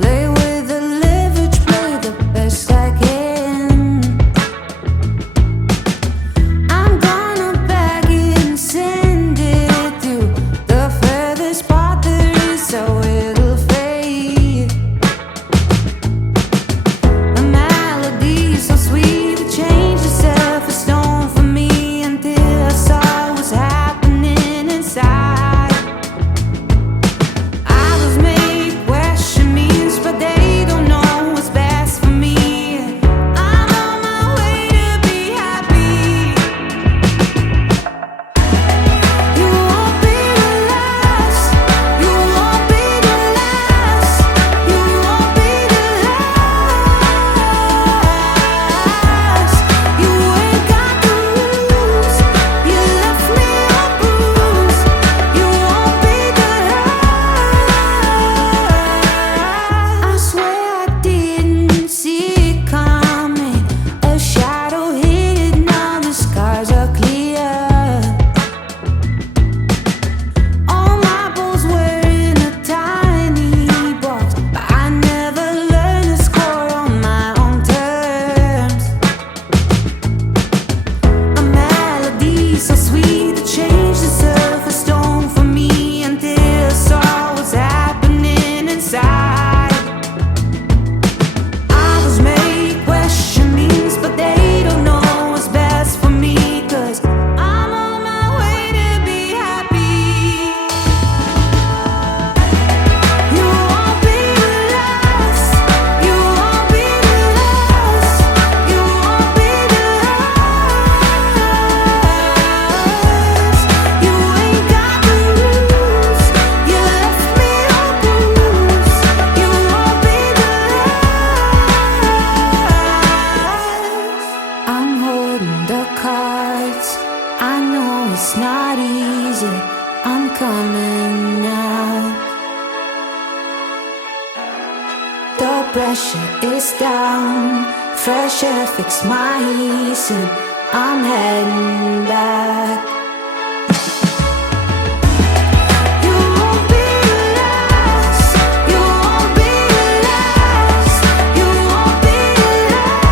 lay with the leverage, play the best I can. I'm gonna bag it and send it through the furthest part there is, so it'll fade. A melody so sweet it changed itself to stone for me until I saw what's happening inside. Others may question me, but they don't know what's best for me. I'm on my way to be happy. You won't be the last. You won't be the last. You won't be the last. You ain't got the rules. You left me a bruise. You won't be the last. I swear I didn't see it coming. A shadow hit it, now the scars are clear. All my balls were in a tiny box, but I never learned to score on my own terms. A melody so sweet that changed itself a stone for me until I saw what's happening inside. Others may question me, but they don't know what's best for me, 'cause I'm on my way to be happy. You won't be the last. You won't be the last. You won't be the last. You ain't got the rules. You left me a bruise. You won't be the last. I'm holding the cards. I know it's not easy. I'm coming out. The pressure is down. Fresh air fix my ease, and I'm heading back. You won't be the last. You won't be the last. You won't be the last.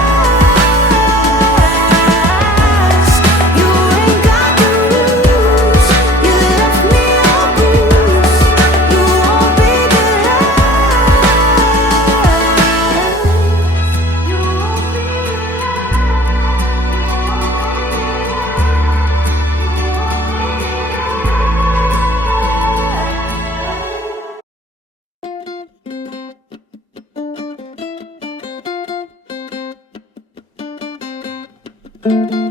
You ain't got the rules. You left me a bruise. You won't be the last. You won't be the last.